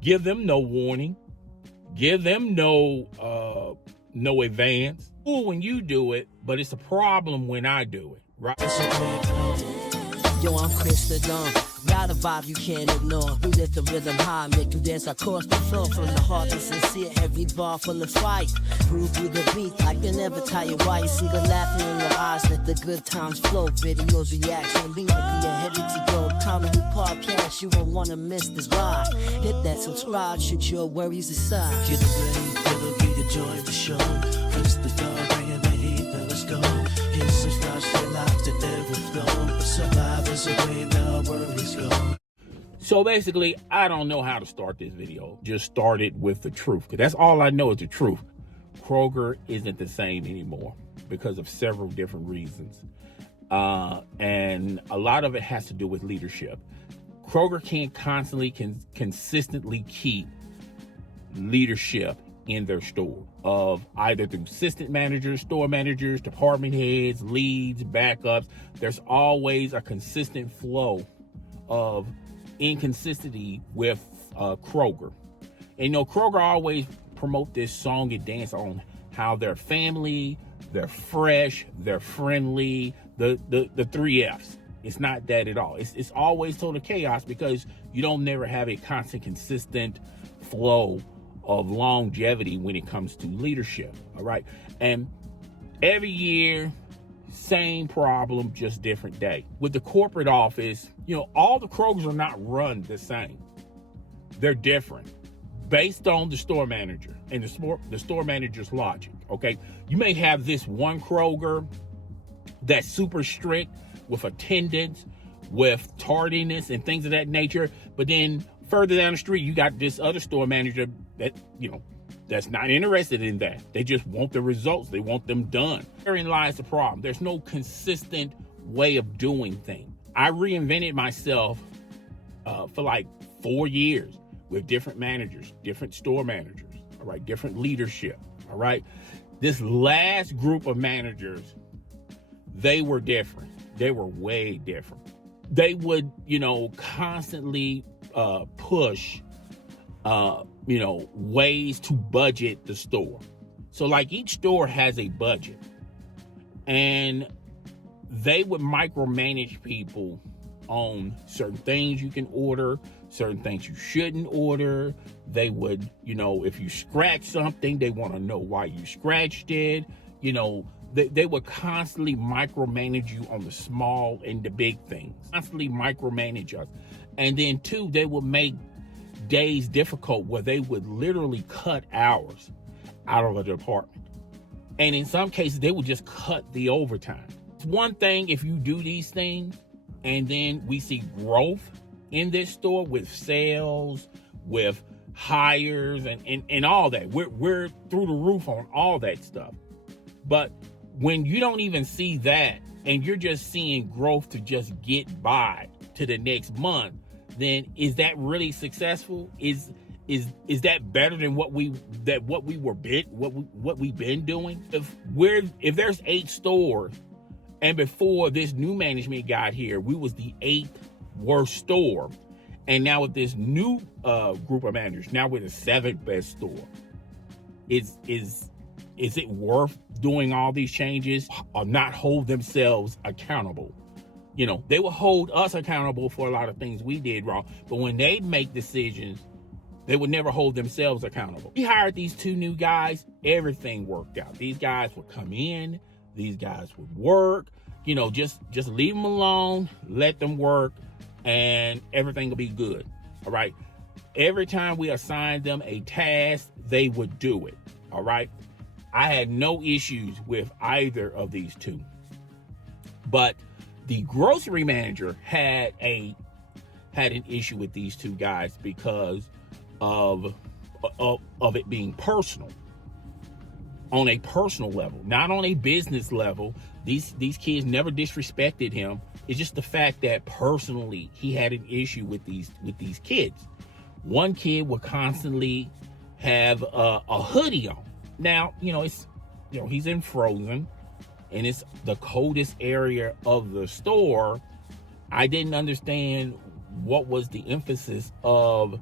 Give them no warning. Give them no advance. Cool when you do it, but it's a problem when I do it, right? Yo, I'm Chris the Dawn. Got a vibe you can't ignore. We let the rhythm high, make you dance across the floor. From the heart to sincere, every bar full of fight. Groove through the beat, I can never tell you why. You see the laughter in your eyes, let the good times flow. Videos, reaction, we might be ahead to go. Comedy podcast, you won't wanna miss this ride. Hit that subscribe, shoot your worries aside. Get ready for the beat to join the show. Chris the Dawn, bringing the heat, now let's go. Here's some stars that lives that never flow. But survivors away, now worries go. So basically, I don't know how to start this video. Just start it with the truth, because that's all I know is the truth. Kroger isn't the same anymore because of several different reasons. And a lot of it has to do with leadership. Kroger can't consistently keep leadership in their store, of either the assistant managers, store managers, department heads, leads, backups. There's always a consistent flow of inconsistency with Kroger. And you know, Kroger always promote this song and dance on how they're family, they're fresh, they're friendly, the 3 F's. It's not that at all. It's always total chaos because you don't never have a constant, consistent flow of longevity when it comes to leadership. All right. And every year, same problem, just different day. With the corporate office, you know, all the Krogers are not run the same. They're different based on the store manager and the store manager's logic. Okay. You may have this one Kroger that's super strict with attendance, with tardiness and things of that nature. But then further down the street, you got this other store manager that, you know, that's not interested in that. They just want the results. They want them done. Therein lies the problem. There's no consistent way of doing things. I reinvented myself for like 4 years with different managers, different store managers, all right, different leadership, all right. This last group of managers, they were different. They were way different. They would, you know, constantly push, you know, ways to budget the store. So like each store has a budget, and they would micromanage people on certain things you can order, certain things you shouldn't order. They would, you know, if you scratch something, they want to know why you scratched it. You know, they would constantly micromanage you on the small and the big things, constantly micromanage us. And then two, they would make days difficult where they would literally cut hours out of a department. And in some cases, they would just cut the overtime. It's one thing if you do these things and then we see growth in this store with sales, with hires and all that. We're through the roof on all that stuff. But when you don't even see that and you're just seeing growth to just get by to the next month, then is that really successful? Is that better than what we've been doing? If there's 8 stores, and before this new management got here, we was the 8th worst store, and now with this new group of managers, now we're the 7th best store. Is it worth doing all these changes or not hold themselves accountable? You know, they will hold us accountable for a lot of things we did wrong, but when they make decisions, they would never hold themselves accountable. We hired these 2 new guys, everything worked out. These guys would come in, these guys would work, you know, just leave them alone, let them work, and everything will be good. All right. Every time we assigned them a task, they would do it. All right. I had no issues with either of these 2. But the grocery manager had an issue with these 2 guys because of it being personal. On a personal level, not on a business level. These kids never disrespected him. It's just the fact that personally he had an issue with these kids. One kid would constantly have a hoodie on. Now, you know, it's, you know, he's in Frozen and it's the coldest area of the store. I didn't understand what was the emphasis of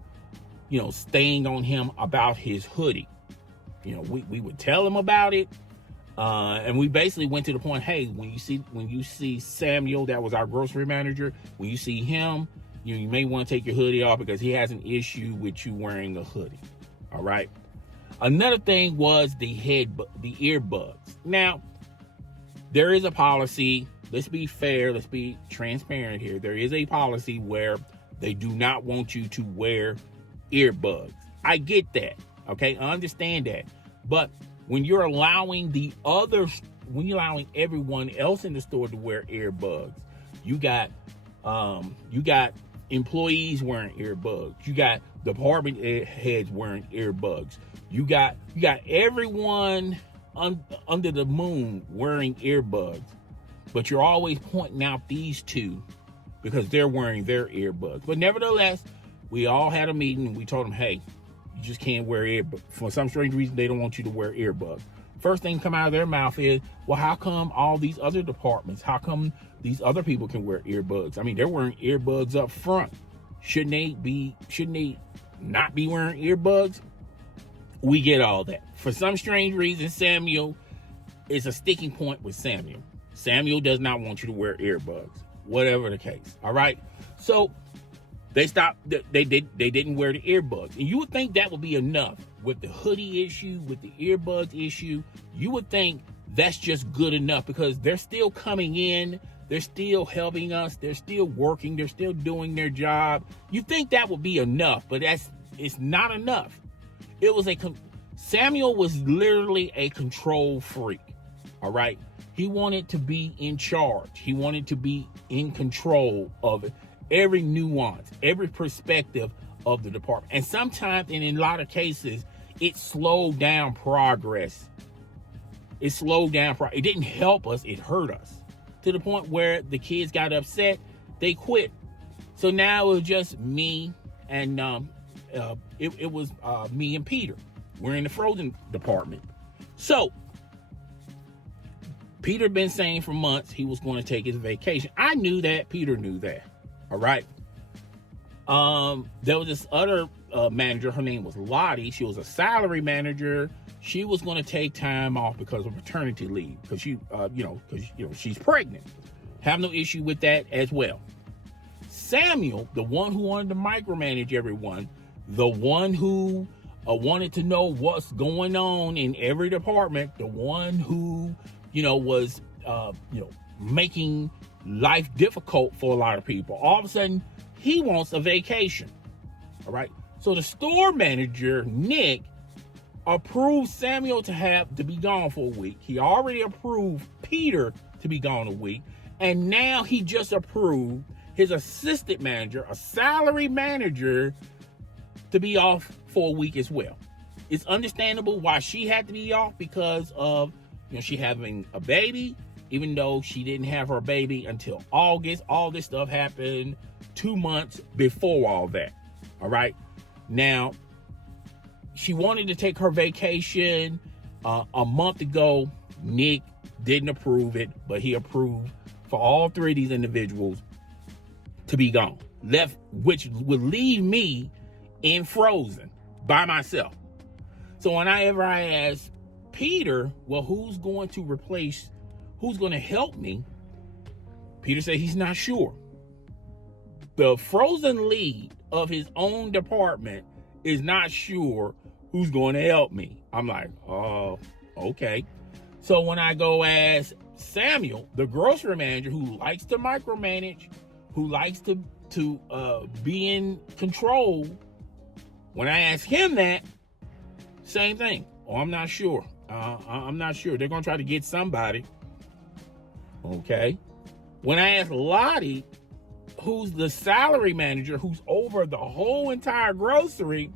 staying on him about his hoodie. We would tell him about it. And we basically went to the point, hey, when you see Samuel, that was our grocery manager, when you see him, you may want to take your hoodie off because he has an issue with you wearing a hoodie. All right. Another thing was the earbuds. Now, there is a policy. Let's be fair. Let's be transparent here. There is a policy where they do not want you to wear earbuds. I get that. Okay. I understand that. But when you're allowing everyone else in the store to wear earbuds, you got employees wearing earbuds. You got department heads wearing earbuds. You got everyone under the moon wearing earbuds, but you're always pointing out these two because they're wearing their earbuds. But nevertheless, we all had a meeting and we told them, hey, you just can't wear earbuds. For some strange reason, they don't want you to wear earbuds. First thing come out of their mouth is, well, how come all these other departments, how come these other people can wear earbuds? I mean, they're wearing earbuds up front. Shouldn't they not be wearing earbuds? We get all that. For some strange reason, Samuel is a sticking point with Samuel. Samuel does not want you to wear earbuds, whatever the case. All right. So they stopped. They didn't wear the earbuds, and you would think that would be enough with the hoodie issue, with the earbuds issue. You would think that's just good enough because they're still coming in. They're still helping us. They're still working. They're still doing their job. You think that would be enough, but it's not enough. Samuel was literally a control freak. All right. He wanted to be in charge. He wanted to be in control of every nuance, every perspective of the department. And sometimes, and in a lot of cases, it slowed down progress. It didn't help us. It hurt us to the point where the kids got upset. They quit. So now it was just me and it was me and Peter. We're in the frozen department. So Peter been saying for months he was going to take his vacation. I knew that. Peter knew that. All right. There was this other manager. Her name was Lottie. She was a salary manager. She was going to take time off because of maternity leave because she's pregnant. Have no issue with that as well. Samuel, the one who wanted to micromanage everyone, the one who wanted to know what's going on in every department, the one who, was, making life difficult for a lot of people. All of a sudden, he wants a vacation. All right. So the store manager, Nick, approved Samuel to be gone for a week. He already approved Peter to be gone a week. And now he just approved his assistant manager, a salary manager, to be off for a week as well. It's understandable why she had to be off because of, she having a baby, even though she didn't have her baby until August. All this stuff happened 2 months before all that. All right. Now, she wanted to take her vacation a month ago. Nick didn't approve it, but he approved for all three of these individuals to be gone. Which would leave me in frozen by myself. So whenever I asked Peter, well, who's going to help me? Peter said he's not sure. The frozen lead of his own department is not sure who's going to help me. I'm like, oh, okay. So when I go ask Samuel, the grocery manager who likes to micromanage, who likes to be in control, when I ask him that, same thing. Oh, I'm not sure. I'm not sure. They're going to try to get somebody. Okay. When I ask Lottie, who's the salary manager, who's over the whole entire grocery,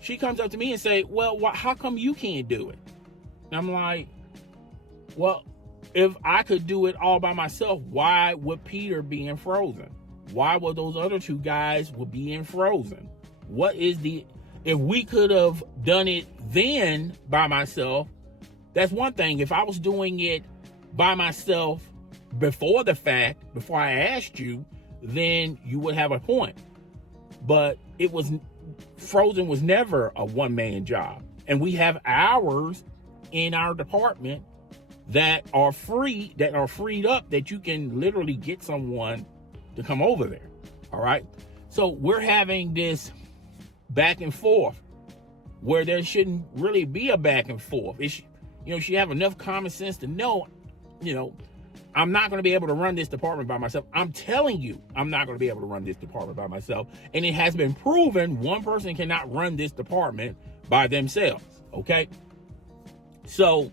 she comes up to me and say, well, how come you can't do it? And I'm like, well, if I could do it all by myself, why would Peter be in frozen? Why would those other two guys be in frozen? If we could have done it then by myself, that's one thing. If I was doing it by myself before the fact, before I asked you, then you would have a point. But Frozen was never a one-man job. And we have hours in our department that are freed up that you can literally get someone to come over there. All right. So we're having this back and forth where there shouldn't really be a back and forth. She have enough common sense to know, I'm not going to be able to run this department by myself. I'm telling you, I'm not going to be able to run this department by myself. And it has been proven one person cannot run this department by themselves. Okay. So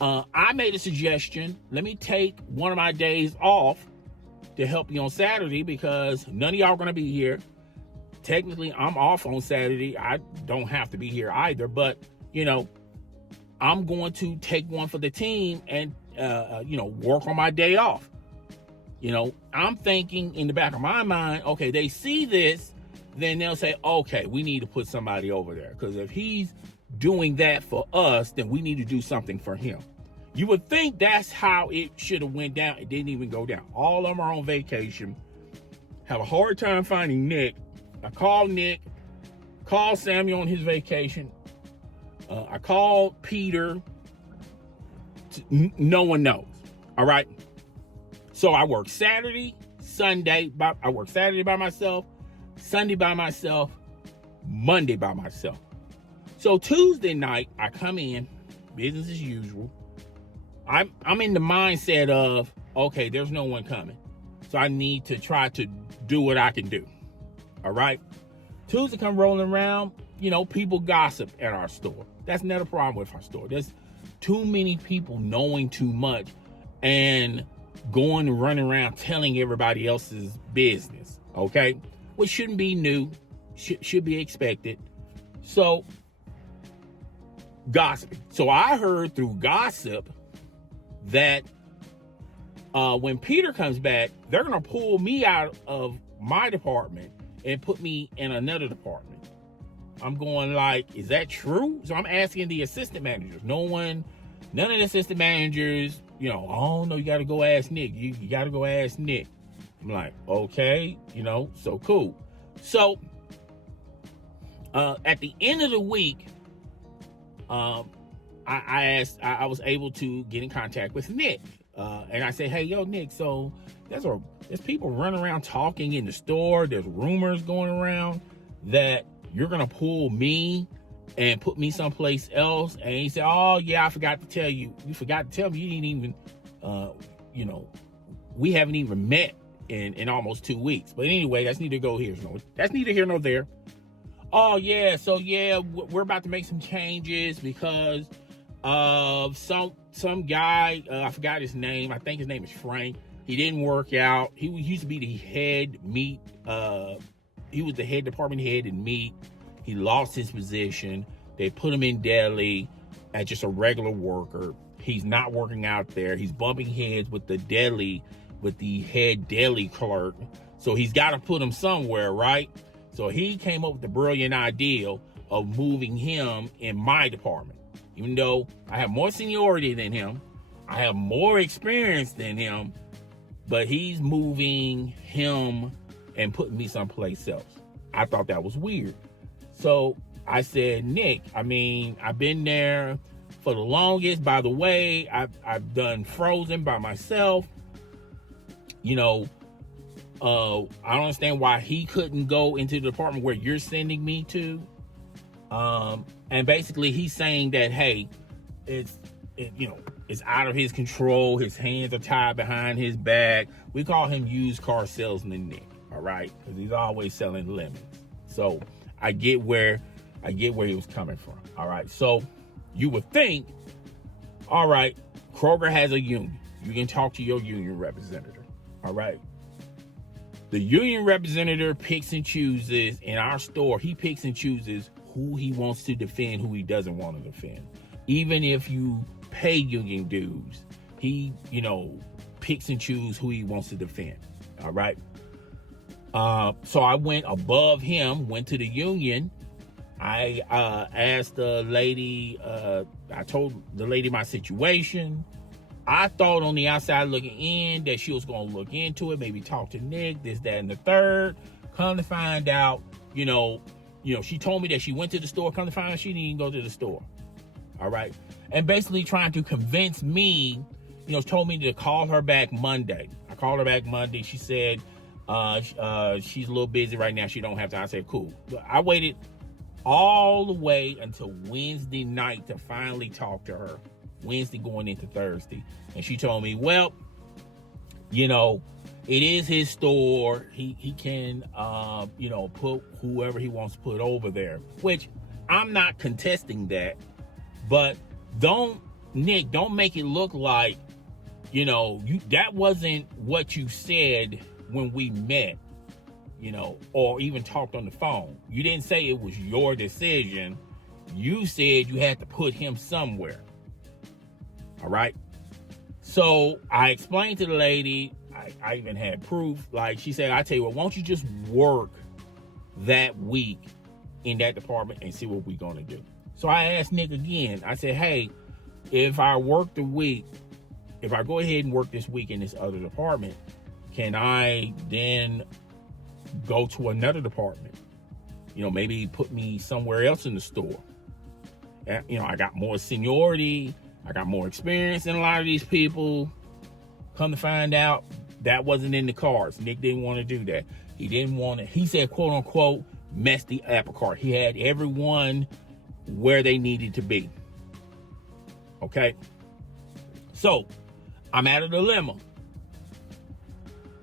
I made a suggestion. Let me take one of my days off to help you on Saturday because none of y'all are going to be here. Technically, I'm off on Saturday. I don't have to be here either, but I'm going to take one for the team and work on my day off. I'm thinking in the back of my mind, okay, they see this, then they'll say, okay, we need to put somebody over there. Because if he's doing that for us, then we need to do something for him. You would think that's how it should have went down. It didn't even go down. All of them are on vacation. Have a hard time finding Nick. I called Nick, called Samuel on his vacation. I called Peter. No one knows. All right. So I work Saturday, Sunday. I work Saturday by myself, Sunday by myself, Monday by myself. So Tuesday night, I come in, business as usual. I'm in the mindset of, okay, there's no one coming. So I need to try to do what I can do. All right. Tuesday come rolling around, people gossip at our store. That's not a problem with our store. There's too many people knowing too much and going and running around telling everybody else's business. Okay. Which shouldn't be new. Should be expected. So gossiping. So I heard through gossip that when Peter comes back, they're going to pull me out of my department and put me in another department. I'm going like, is that true? So I'm asking the assistant managers. None of the assistant managers, oh no, you got to go ask Nick. You got to go ask Nick. I'm like, okay, so cool. So at the end of the week, I was able to get in contact with Nick. And I said, hey, yo, Nick, so there's people running around talking in the store. There's rumors going around that you're going to pull me and put me someplace else. And he said, oh, yeah, I forgot to tell you. You forgot to tell me. You didn't even, we haven't even met in almost 2 weeks. But anyway, that's neither here nor there. Oh, yeah. So, yeah, we're about to make some changes because of some guy. I forgot his name. I think his name is Frank. He didn't work out. He used to be the head meat. He was the head department head in meat. He lost his position. They put him in deli as just a regular worker. He's not working out there. He's bumping heads with the head deli clerk. So he's got to put him somewhere, right? So he came up with the brilliant idea of moving him in my department. Even though I have more seniority than him, I have more experience than him, but he's moving him and putting me someplace else. I thought that was weird. So I said, Nick, I've been there for the longest. By the way, I've done Frozen by myself. I don't understand why he couldn't go into the department where you're sending me to. And basically he's saying that, hey, it's out of his control. His hands are tied behind his back. We call him used car salesman Nick. All right. Because he's always selling lemons. So I get where he was coming from. All right. So you would think, all right, Kroger has a union. You can talk to your union representative. All right. The union representative picks and chooses in our store. He picks and chooses who he wants to defend, who he doesn't want to defend. Even if you pay union dues, he, picks and chooses who he wants to defend. All right. So I went above him, went to the union. I asked the lady, I told the lady my situation. I thought on the outside looking in that she was going to look into it, maybe talk to Nick, this, that, and the third. Come to find out, she told me that she went to the store. Come to find out, she didn't even go to the store. All right. And basically trying to convince me, told me to call her back Monday. I called her back Monday. She said she's a little busy right now. She don't have time. I said, cool. But I waited all the way until Wednesday night to finally talk to her. Wednesday going into Thursday. And she told me, well, it is his store. He can, put whoever he wants to put over there, which I'm not contesting that. But don't make it look like, that wasn't what you said when we met, or even talked on the phone. You didn't say it was your decision. You said you had to put him somewhere. All right. So I explained to the lady, I even had proof. Like she said, I tell you what, won't you just work that week in that department and see what we're going to do? So I asked Nick again. I said, hey, if I work the week, if I go ahead and work this week in this other department, can I then go to another department? Maybe put me somewhere else in the store. I got more seniority. I got more experience than a lot of these people. Come to find out, that wasn't in the cards. Nick didn't want to do that. He said, quote unquote, mess the apple cart. He had everyone where they needed to be. Okay? So, I'm at a dilemma.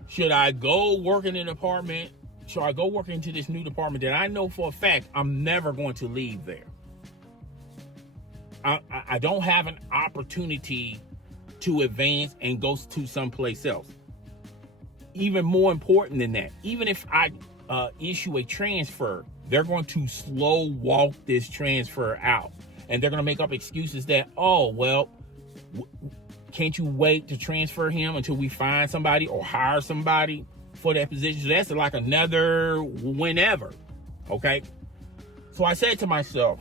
Should I go work in an apartment? Should I go work into this new department that I know for a fact I'm never going to leave there? I don't have an opportunity to advance and go to someplace else. Even more important than that, even if I issue a transfer, they're going to slow walk this transfer out. And they're going to make up excuses that, can't you wait to transfer him until we find somebody or hire somebody for that position? So that's like another whenever. Okay. So I said to myself,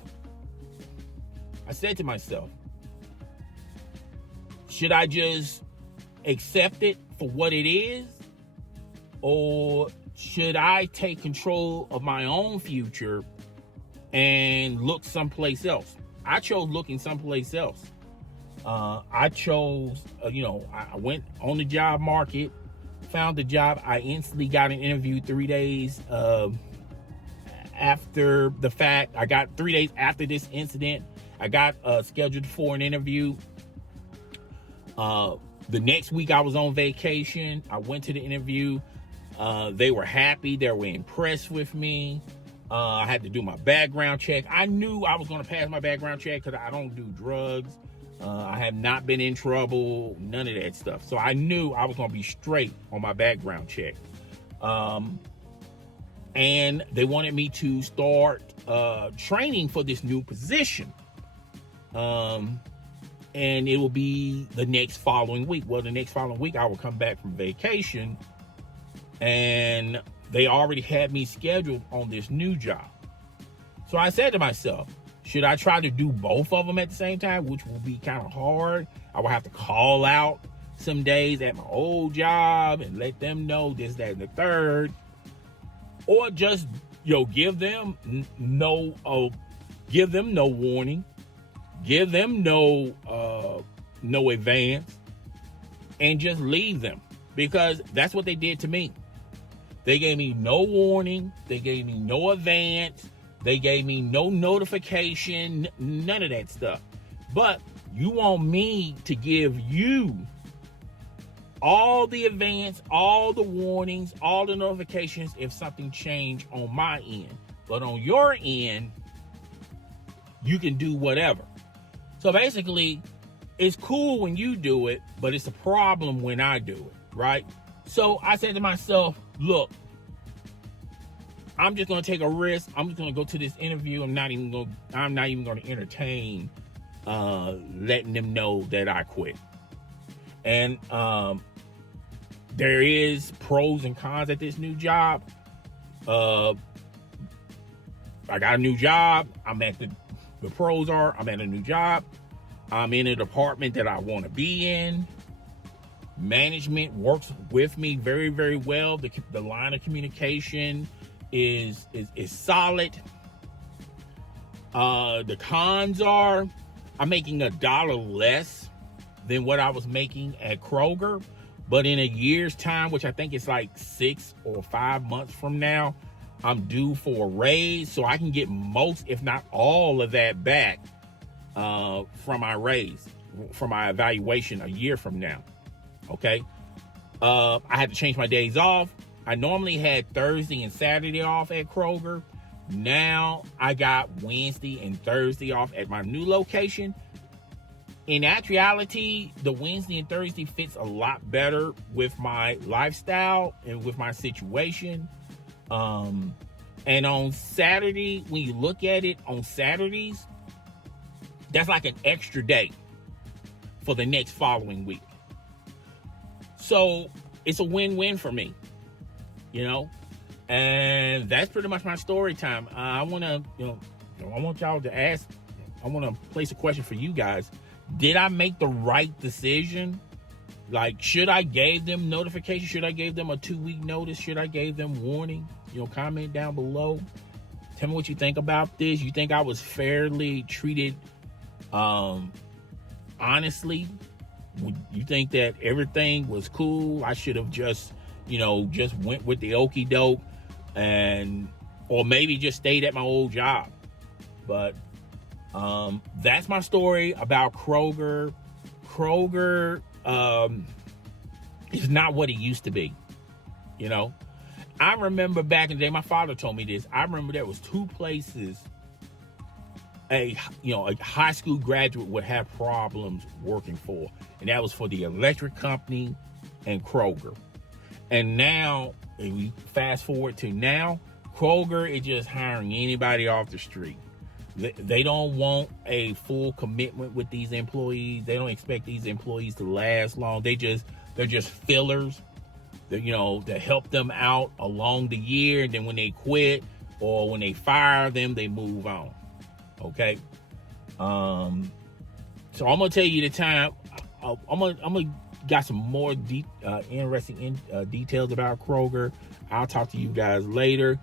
should I just accept it for what it is? Or should I take control of my own future and look someplace else? I chose looking someplace else. I chose, I went on the job market, found the job. I instantly got an interview 3 days after the fact. I got 3 days after this incident. I got scheduled for an interview. The next week I was on vacation. I went to the interview. They were happy. They were impressed with me. I had to do my background check. I knew I was going to pass my background check because I don't do drugs. I have not been in trouble, none of that stuff. So I knew I was going to be straight on my background check. And they wanted me to start training for this new position. And it will be the next following week. Well, the next following week, I will come back from vacation. And they already had me scheduled on this new job. So I said to myself, should I try to do both of them at the same time, which will be kind of hard? I will have to call out some days at my old job and let them know this, that, and the third. Or just, give them no warning. Give them no advance. And just leave them. Because that's what they did to me. They gave me no warning. They gave me no advance. They gave me no notification. None of that stuff. But you want me to give you all the advance, all the warnings, all the notifications if something changed on my end. But on your end, you can do whatever. So basically, it's cool when you do it, but it's a problem when I do it, right? So I said to myself, look, I'm just going to take a risk. I'm just going to go to this interview. I'm not even going to entertain letting them know that I quit. And there is pros and cons at this new job. I got a new job. The pros are I'm at a new job. I'm in a department that I want to be in. Management works with me very, very well. The line of communication is solid. The cons are I'm making $1 less than what I was making at Kroger, but in a year's time, which I think is like 6 or 5 months from now, I'm due for a raise, so I can get most, if not all of that back from my raise, from my evaluation a year from now. Okay. I had to change my days off. I normally had Thursday and Saturday off at Kroger. Now I got Wednesday and Thursday off at my new location. In actuality, the Wednesday and Thursday fits a lot better with my lifestyle and with my situation. And on Saturday, when you look at it on Saturdays, that's like an extra day for the next following week. So it's a win-win for me, you know? And that's pretty much my story time. I want y'all to ask, I want to place a question for you guys. Did I make the right decision? Like, should I gave them notification? Should I gave them a 2-week notice? Should I gave them warning? Comment down below. Tell me what you think about this. You think I was fairly treated honestly? You think that everything was cool? I should have just went with the okie doke or maybe just stayed at my old job. But that's my story about Kroger. Kroger is not what it used to be. I remember back in the day, my father told me this. I remember there was 2 places a high school graduate would have problems working for, and that was for the electric company and Kroger. And now, if we fast forward to now, Kroger is just hiring anybody off the street. They don't want a full commitment with these employees. They don't expect these employees to last long. They're just fillers. To help them out along the year, and then when they quit or when they fire them, they move on. Okay. So I'm gonna tell you the time. I'm gonna got some more interesting details about Kroger. I'll talk to you guys later.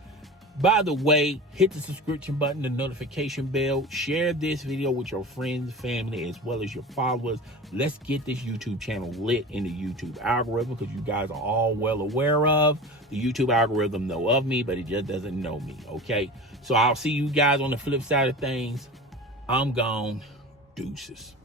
By the way, hit the subscription button, the notification bell, share this video with your friends, family, as well as your followers. Let's get this YouTube channel lit in the YouTube algorithm, because you guys are all well aware of the YouTube algorithm know of me, but it just doesn't know me. Okay. So I'll see you guys on the flip side of things. I'm gone. Deuces.